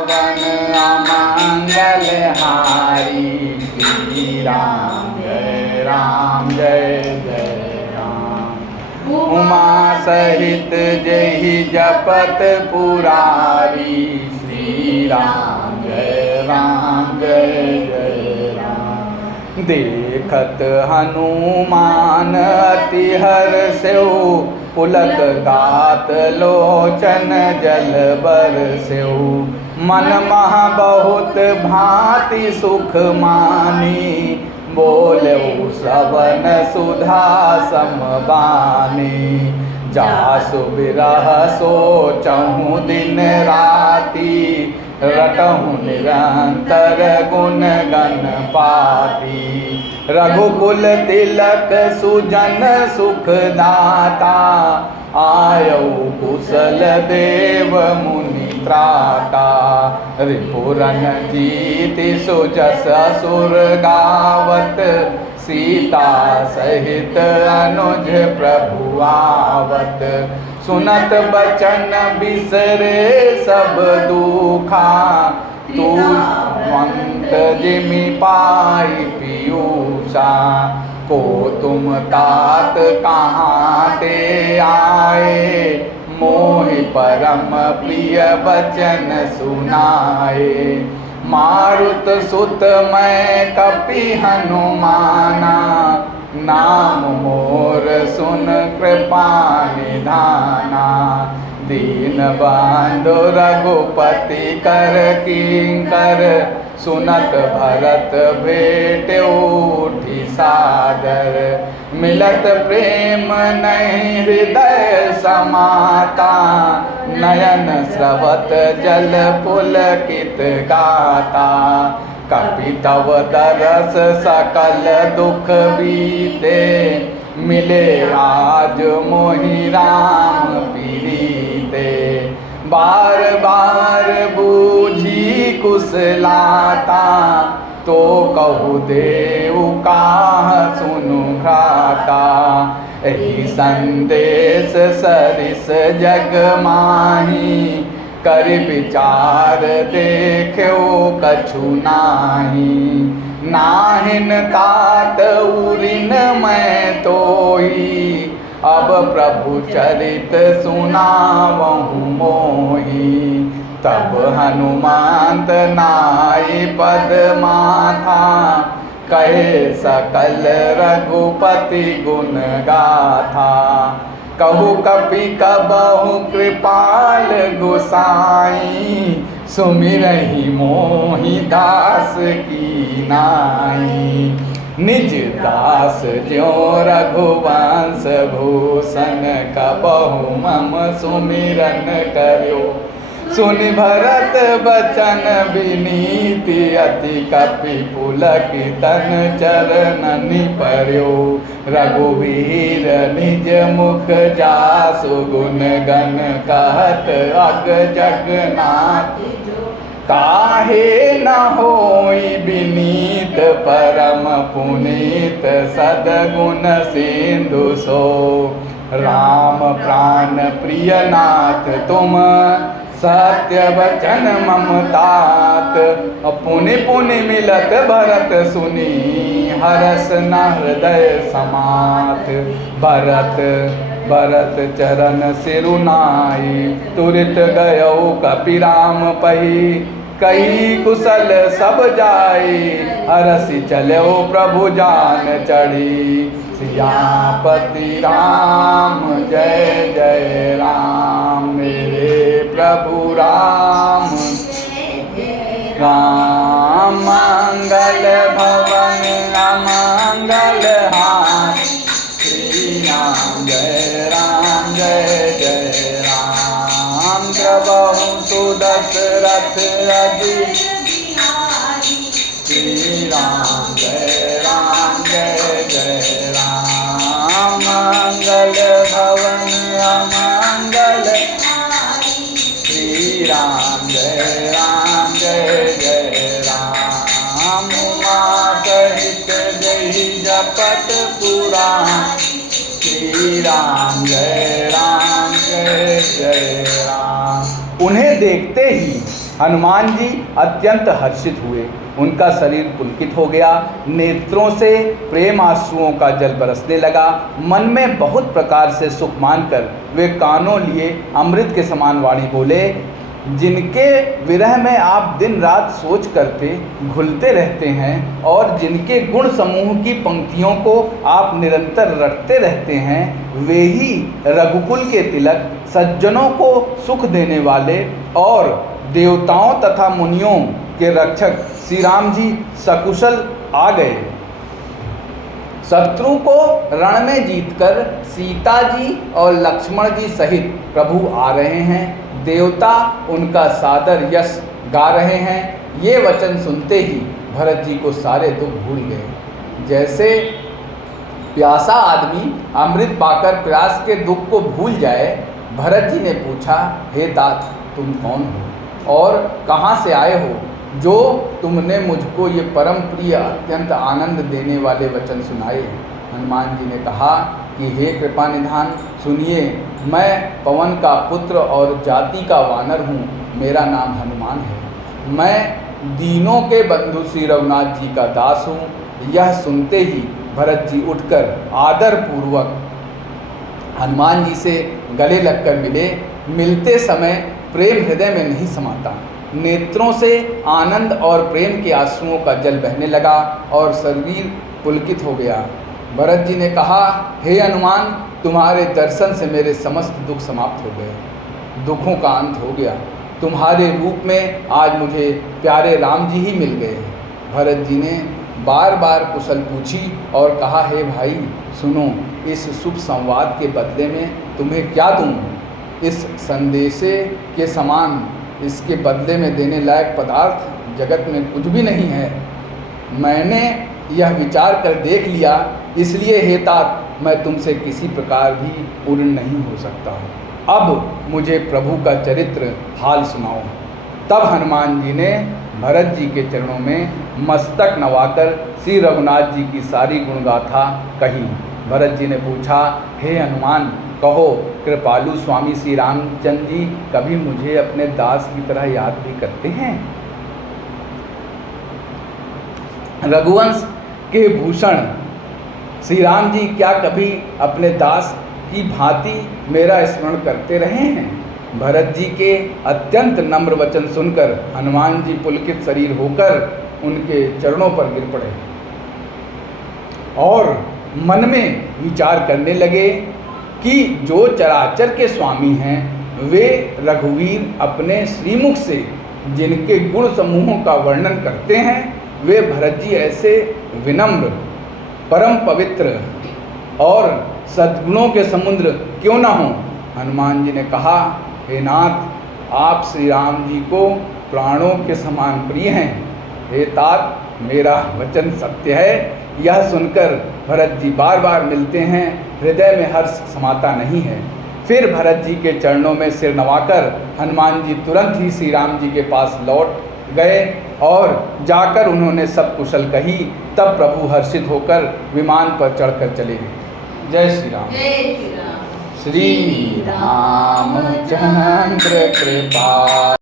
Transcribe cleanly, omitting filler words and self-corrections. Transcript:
One अमंगल हारी श्री राम जय जय राम। उमा सहित जहि जपत पुरारी श्री राम जय राम। देखत हनुमान अति हर्षौ पुलक गात लोचन जल बरस्यौ। मन मह बहुत भांति सुख मानी बोलेउ श्रवण सुधा समबानी। जासु बिरह सोचहु दिन राति रटहु निरंतर गुण गण पाती। रघुकुल तिलक सुजन सुखदाता आयौ कुशल देव मुनि त्राता। रिपुरन जीति सुजस असुर गावत सीता सहित अनुज प्रभु आवत। सुनत बचन बिसरे सब दुखा तुमंत जिमि पाई पीयूषा। को तुम तात कहाँ ते आए मोहि परम प्रिय बचन सुनाए। मारुत सुत मैं कपि हनुमाना नाम मोर सुन कृपा निधाना। दीन बंधु रघुपति कर किंकर सुनत भरत भेटे उठी सादर। मिलत प्रेम नहीं हृदय समाता नयन स्रवत जल पुलकित गाता। कपि तव दरस सकल दुख बीते मिले आज मोहि राम पीड़िते। बार बार बूझी कुशलाता तो कहु देउ काह सुनु भ्राता। एहि संदेश सरिस जग माही कर विचार देख्यो कछु नाही। नाहिन तात उरिन मैं तोही अब प्रभु चरित सुनावहु मोही। तब हनुमंत नाई पद माथा कहे सकल रघुपति गुण गाथा। कहु कपि कबहु कृपाल गोसाई सुमिरहि मोहि दास की नाई। निज दास ज्यों रघुवंश भूषण कबहु मम सुमिरन करो। सुनि भरत बचन विनीति अति कपि पुलकितन चरणनि पर्यो। रघुवीर निज मुख जासु गुण गण कहत अग जगन्नाथ। काहे न होई विनीत परम पुनीत सद्गुण सिंधु सो। राम प्राण प्रिय नाथ तुम सत्य वचन ममतात। पुनि पुनि मिलत भरत सुनी हरस न हृदय समात। भरत चरण सिरुनाई तुरित गयो कपि राम पही। कही कुशल सब जाई हरसि चलो प्रभु जान चढ़ी। सियापति राम जय जय राम मेरे प्रभु राम। राम मंगल भवन अमंगल हानि श्री राम जय राम। द्रवहु सुदशरथ अजित श्री राम जय राम। मंगल भवन अमंगल श्री राम जय राम। उमा सहित जहि जपत पुराण श्री राम जय राम। उन्हें देखते ही हनुमान जी अत्यंत हर्षित हुए। उनका शरीर पुलकित हो गया, नेत्रों से प्रेम आंसुओं का जल बरसने लगा। मन में बहुत प्रकार से सुख मानकर वे कानों लिए अमृत के समान वाणी बोले, जिनके विरह में आप दिन रात सोच करते घुलते रहते हैं और जिनके गुण समूह की पंक्तियों को आप निरंतर रटते रहते हैं, वे ही रघुकुल के तिलक, सज्जनों को सुख देने वाले और देवताओं तथा मुनियों के रक्षक श्री राम जी सकुशल आ गए। शत्रु को रण में जीतकर सीता जी और लक्ष्मण जी सहित प्रभु आ रहे हैं। देवता उनका सादर यश गा रहे हैं। ये वचन सुनते ही भरत जी को सारे दुख भूल गए। जैसे प्यासा आदमी अमृत पाकर प्यास के दुख को भूल जाए, भरत जी ने पूछा, हे तात, तुम कौन हो और कहाँ से आए हो, जो तुमने मुझको ये परम प्रिय अत्यंत आनंद देने वाले वचन सुनाए। हनुमान जी ने कहा कि हे कृपा निधान, सुनिए, मैं पवन का पुत्र और जाति का वानर हूँ। मेरा नाम हनुमान है। मैं दीनों के बंधु श्री रघुनाथ जी का दास हूँ। यह सुनते ही भरत जी उठकर आदर पूर्वक हनुमान जी से गले लगकर मिले। मिलते समय प्रेम हृदय में नहीं समाता। नेत्रों से आनंद और प्रेम के आंसुओं का जल बहने लगा और शरीर पुलकित हो गया। भरत जी ने कहा, हे हनुमान, तुम्हारे दर्शन से मेरे समस्त दुख समाप्त हो गए। दुखों का अंत हो गया। तुम्हारे रूप में आज मुझे प्यारे राम जी ही मिल गए। भरत जी ने बार बार कुशल पूछी और कहा, हे भाई सुनो, इस शुभ संवाद के बदले में तुम्हें क्या दूँ? इस संदेशे के समान इसके बदले में देने लायक पदार्थ जगत में कुछ भी नहीं है। मैंने यह विचार कर देख लिया, इसलिए हे तात, मैं तुमसे किसी प्रकार भी पूर्ण नहीं हो सकता। अब मुझे प्रभु का चरित्र हाल सुनाओ। तब हनुमान जी ने भरत जी के चरणों में मस्तक नवाकर श्री रघुनाथ जी की सारी गुणगाथा कही। भरत जी ने पूछा, हे हनुमान, कहो, कृपालु स्वामी श्री रामचंद्र जी कभी मुझे अपने दास की तरह याद भी करते हैं? रघुवंश के भूषण श्री राम जी क्या कभी अपने दास की भांति मेरा स्मरण करते रहे हैं? भरत जी के अत्यंत नम्र वचन सुनकर हनुमान जी पुलकित शरीर होकर उनके चरणों पर गिर पड़े और मन में विचार करने लगे कि जो चराचर के स्वामी हैं, वे रघुवीर अपने श्रीमुख से जिनके गुण समूहों का वर्णन करते हैं, वे भरत जी ऐसे विनम्र, परम पवित्र और सद्गुणों के समुद्र क्यों न हों? हनुमान जी ने कहा, हे नाथ, आप श्री राम जी को प्राणों के समान प्रिय हैं। हे तात, मेरा वचन सत्य है। यह सुनकर भरत जी बार बार मिलते हैं, हृदय में हर्ष समाता नहीं है। फिर भरत जी के चरणों में सिर नवाकर हनुमान जी तुरंत ही श्री राम जी के पास लौट गए और जाकर उन्होंने सब कुशल कही। तब प्रभु हर्षित होकर विमान पर चढ़कर चले। जय श्री राम। जय श्री राम। श्री रामचंद्र कृपा